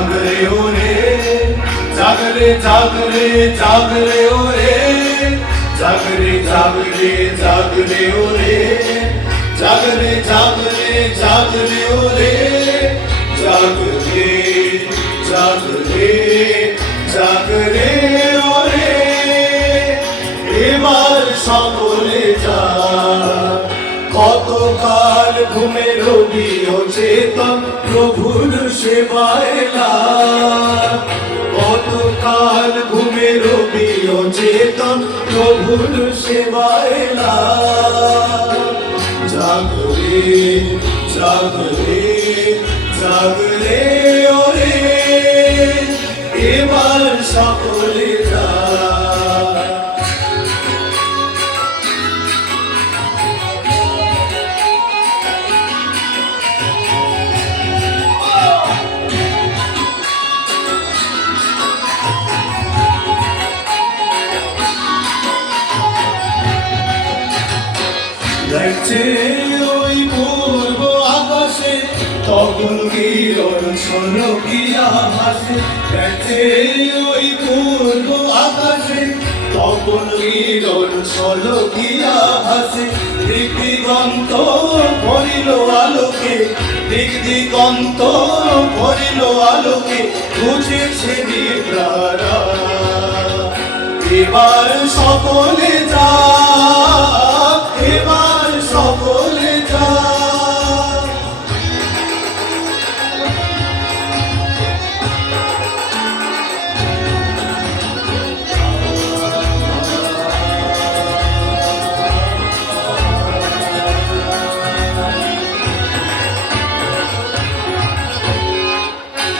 জাগরে ওরে জাগরে জাগরে জাগরে ওরে জাগরে জাগরে জাগরে ওরে জাগরে জাগরে জাগরে ওরে জাগরে জাগরে জাগরে ওরে এবার সকলে জাগ কতকাল ঘুমে রবি অচেতন প্রভুর সেবায় লাগ কতকাল ঘুমে রবি অচেতন প্রভুর সেবায় লাগ জাগরে জাগরে জাগরে ওরে এবার সকলে জাগ দেখছে ওই পূর্ব আকাশে তখন কিরণ ঝলকিয়া হাসে দেখছে ওই পূর্ব আকাশে তখন কিরণ ঝলকিয়া হাসে দিক দিগন্ত ভরিল আলোকে দিক দিগন্ত ভরিল আলোকে বুঝেছে নিদ্রারা এবার সকলে যা এবার সকলে